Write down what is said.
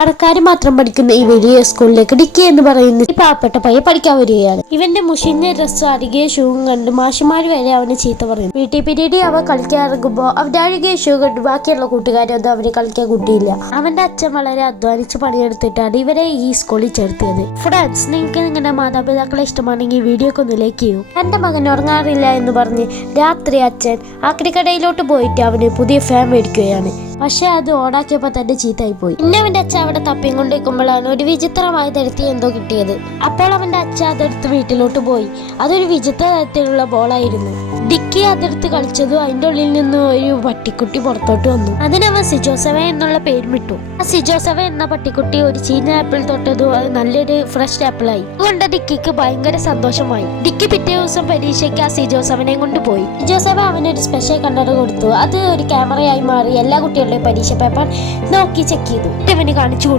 പണക്കാര് മാത്രം പഠിക്കുന്ന ഈ വലിയ സ്കൂളിലേക്ക് ഡിക്കി എന്ന് പറയുന്ന ഈ പാവപ്പെട്ട പയ്യെ പഠിക്കാൻ വരികയാണ്. ഇവന്റെ മുഷിഞ്ഞ ഡ്രസ്സും അരികെ ഷൂവും കണ്ട് മാഷുമാര് വരെ അവനെ ചീത്ത പറയുന്നു. വീട്ടിൽ പിരീഡ് അവ കളിക്കാൻ ഇറങ്ങുമ്പോ അവന്റെ അരികെ ഷൂ കണ്ട് ബാക്കിയുള്ള കൂട്ടുകാരൊന്നും അവനെ കളിക്കാൻ കൂട്ടിയില്ല. അവന്റെ അച്ഛൻ വളരെ അധ്വാനിച്ച് പണിയെടുത്തിട്ടാണ് ഇവരെ ഈ സ്കൂളിൽ ചേർത്തിയത്. ഫ്രണ്ട്സ്, നിങ്ങൾക്ക് നിങ്ങളുടെ മാതാപിതാക്കളെ ഇഷ്ടമാണെങ്കിൽ വീഡിയോക്ക് ഒന്ന് ലൈക്ക് ചെയ്യൂ. എന്റെ മകൻ ഉറങ്ങാറില്ല എന്ന് പറഞ്ഞ് രാത്രി അച്ഛൻ ആക്രിക്കടയിലോട്ട് പോയിട്ട് അവന് പുതിയ ഫാൻ മേടിക്കുകയാണ്. പക്ഷെ അത് ഓടാക്കിയപ്പോ തന്നെ ചീത്തായി പോയി. പിന്നെ അവന്റെ അച്ഛൻ അവിടെ തപ്പിയും കൊണ്ടിരിക്കുമ്പോഴാണ് ഒരു വിചിത്രമായ തരത്തിൽ എന്തോ കിട്ടിയത്. അപ്പോൾ അവന്റെ അച്ഛൻ അതെടുത്ത് വീട്ടിലോട്ട് പോയി. അതൊരു വിചിത്ര തരത്തിലുള്ള ബോളായിരുന്നു. ഡിക്കി അതെടുത്ത് കളിച്ചതും അതിന്റെ ഉള്ളിൽ നിന്ന് ഒരു പട്ടിക്കുട്ടി പുറത്തോട്ട് വന്നു. അതിനവൻ സിജോസവ എന്നുള്ള പേരുമിട്ടു. ആ സിജോസവ എന്ന പട്ടിക്കുട്ടി ഒരു ചീന ആപ്പിൾ തൊട്ടതും അത് നല്ലൊരു ഫ്രഷ് ആപ്പിളായി. അതുകൊണ്ട് ഡിക്കിക്ക് ഭയങ്കര സന്തോഷമായി. ഡിക്കി പിറ്റേ ദിവസം പരീക്ഷയ്ക്ക് ആ സിജോസവനെ കൊണ്ട് പോയി. സിജോസവ അവനൊരു സ്പെഷ്യൽ കണ്ണട കൊടുത്തു. അത് ഒരു ക്യാമറയായി മാറി എല്ലാ കുട്ടികളുടെയും പരീക്ഷ പേപ്പർ നോക്കി ചെക്ക് ചെയ്തു. ഇവന് കാണിച്ചു കൊടുത്തു.